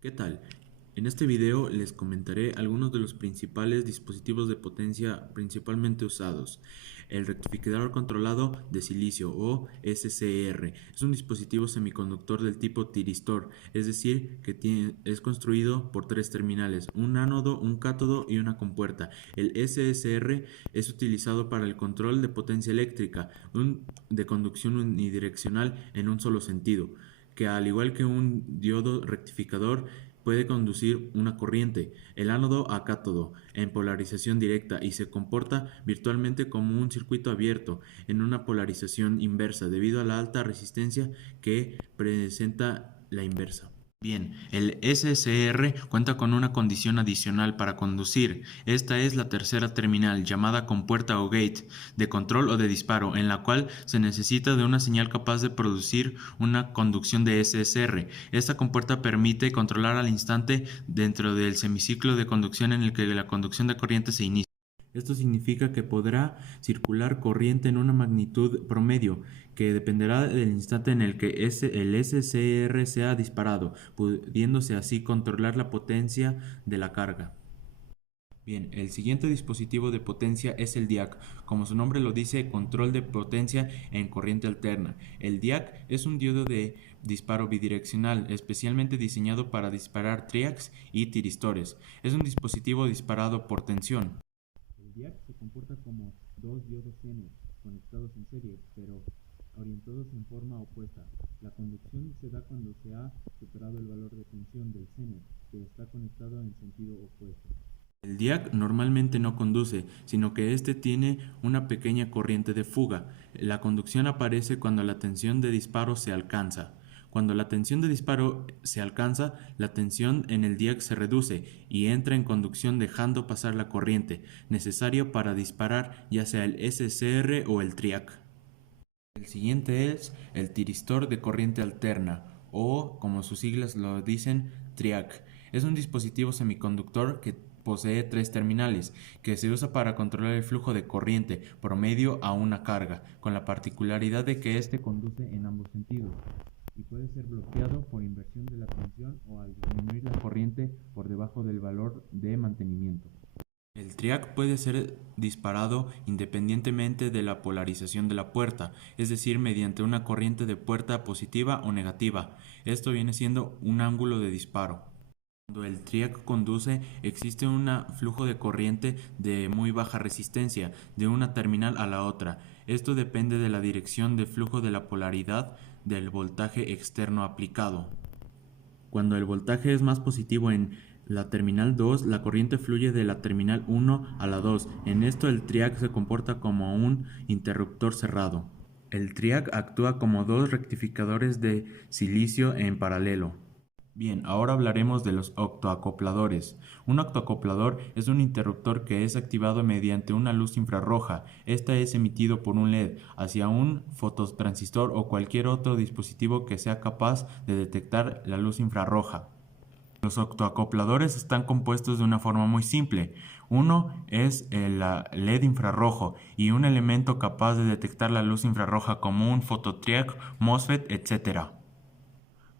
¿Qué tal? En este video les comentaré algunos de los principales dispositivos de potencia principalmente usados. El rectificador controlado de silicio o SCR es un dispositivo semiconductor del tipo tiristor, es decir, que es construido por tres terminales, un ánodo, un cátodo y una compuerta. El SSR es utilizado para el control de potencia eléctrica, de conducción unidireccional en un solo sentido, que al igual que un diodo rectificador puede conducir una corriente, el ánodo a cátodo, en polarización directa y se comporta virtualmente como un circuito abierto en una polarización inversa debido a la alta resistencia que presenta la inversa. Bien, el SSR cuenta con una condición adicional para conducir. Esta es la tercera terminal, llamada compuerta o gate, de control o de disparo, en la cual se necesita de una señal capaz de producir una conducción de SSR. Esta compuerta permite controlar al instante dentro del semiciclo de conducción en el que la conducción de corriente se inicia. Esto significa que podrá circular corriente en una magnitud promedio, que dependerá del instante en el que el SCR sea disparado, pudiéndose así controlar la potencia de la carga. Bien, el siguiente dispositivo de potencia es el DIAC. Como su nombre lo dice, control de potencia en corriente alterna. El DIAC es un diodo de disparo bidireccional, especialmente diseñado para disparar triacs y tiristores. Es un dispositivo disparado por tensión. El DIAC se comporta como dos diodos Zener conectados en serie, pero orientados en forma opuesta. La conducción se da cuando se ha superado el valor de tensión del Zener, que está conectado en sentido opuesto. El DIAC normalmente no conduce, sino que éste tiene una pequeña corriente de fuga. La conducción aparece cuando la tensión de disparo se alcanza. Cuando la tensión de disparo se alcanza, la tensión en el DIAC se reduce y entra en conducción dejando pasar la corriente, necesaria para disparar ya sea el SCR o el TRIAC. El siguiente es el tiristor de corriente alterna, o como sus siglas lo dicen, TRIAC. Es un dispositivo semiconductor que posee tres terminales, que se usa para controlar el flujo de corriente promedio a una carga, con la particularidad de que éste conduce en ambos sentidos y puede ser bloqueado por inversión de la tensión o al disminuir la corriente por debajo del valor de mantenimiento. El triac puede ser disparado independientemente de la polarización de la puerta, es decir, mediante una corriente de puerta positiva o negativa. Esto viene siendo un ángulo de disparo. Cuando el triac conduce, existe un flujo de corriente de muy baja resistencia de una terminal a la otra. Esto depende de la dirección de flujo de la polaridad del voltaje externo aplicado. Cuando el voltaje es más positivo en la terminal 2, la corriente fluye de la terminal 1 a la 2. En esto el triac se comporta como un interruptor cerrado. El triac actúa como dos rectificadores de silicio en paralelo. Bien, ahora hablaremos de los octoacopladores. Un octoacoplador es un interruptor que es activado mediante una luz infrarroja. Esta es emitido por un LED hacia un fototransistor o cualquier otro dispositivo que sea capaz de detectar la luz infrarroja. Los octoacopladores están compuestos de una forma muy simple. Uno es el LED infrarrojo y un elemento capaz de detectar la luz infrarroja como un fototriac, MOSFET, etc.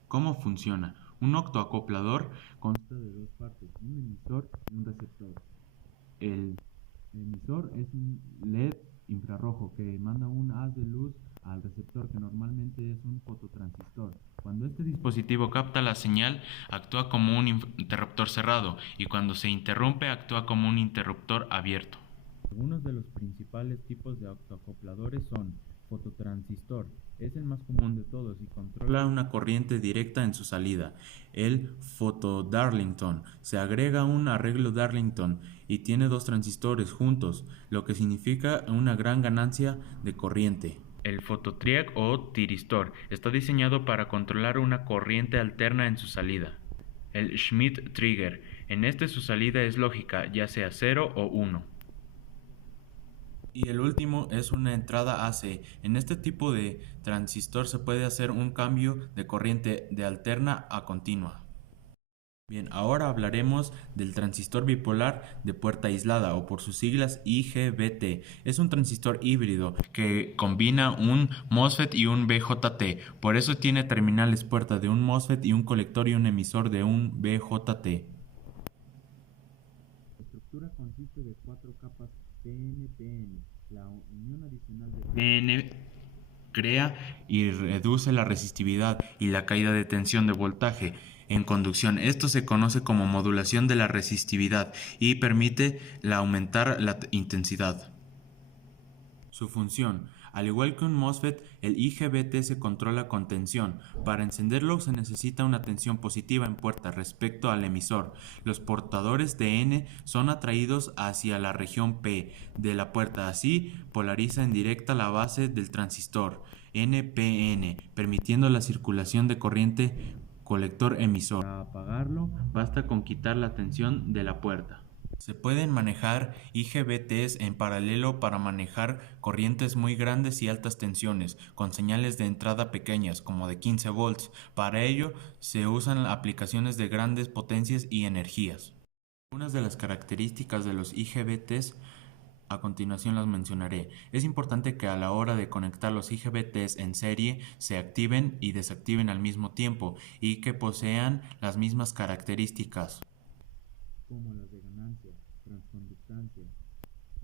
¿Cómo funciona? Un octoacoplador consta de dos partes, un emisor y un receptor. El emisor es un LED infrarrojo que manda un haz de luz al receptor, que normalmente es un fototransistor. Cuando este dispositivo capta la señal, actúa como un interruptor cerrado, y cuando se interrumpe, actúa como un interruptor abierto. Algunos de los principales tipos de octoacopladores son fototransistor, es el más común de todos y controla una corriente directa en su salida. El fotodarlington, se agrega un arreglo Darlington y tiene dos transistores juntos, lo que significa una gran ganancia de corriente. El fototriac o tiristor está diseñado para controlar una corriente alterna en su salida. El Schmitt trigger, en este su salida es lógica, ya sea 0 o 1. Y el último es una entrada AC. En este tipo de transistor se puede hacer un cambio de corriente de alterna a continua. Bien, ahora hablaremos del transistor bipolar de puerta aislada o por sus siglas IGBT. Es un transistor híbrido que combina un MOSFET y un BJT. Por eso tiene terminales puerta de un MOSFET y un colector y un emisor de un BJT. La estructura consiste de 4 capas PN-PN. La unión adicional de PN crea y reduce la resistividad y la caída de tensión de voltaje en conducción. Esto se conoce como modulación de la resistividad y permite aumentar la intensidad. Su función. Al igual que un MOSFET, el IGBT se controla con tensión. Para encenderlo se necesita una tensión positiva en puerta respecto al emisor. Los portadores de N son atraídos hacia la región P de la puerta. Así polariza en directa la base del transistor NPN, permitiendo la circulación de corriente colector-emisor. Para apagarlo, basta con quitar la tensión de la puerta. Se pueden manejar IGBTs en paralelo para manejar corrientes muy grandes y altas tensiones, con señales de entrada pequeñas, como de 15 volts. Para ello, se usan aplicaciones de grandes potencias y energías. Algunas de las características de los IGBTs a continuación las mencionaré. Es importante que a la hora de conectar los IGBTs en serie se activen y desactiven al mismo tiempo y que posean las mismas características, como las de ganancia, transconductancia,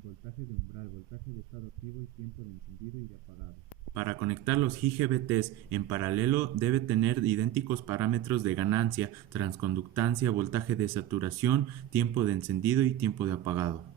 voltaje de umbral, voltaje de estado activo y tiempo de encendido y de apagado. Para conectar los IGBTs en paralelo debe tener idénticos parámetros de ganancia, transconductancia, voltaje de saturación, tiempo de encendido y tiempo de apagado.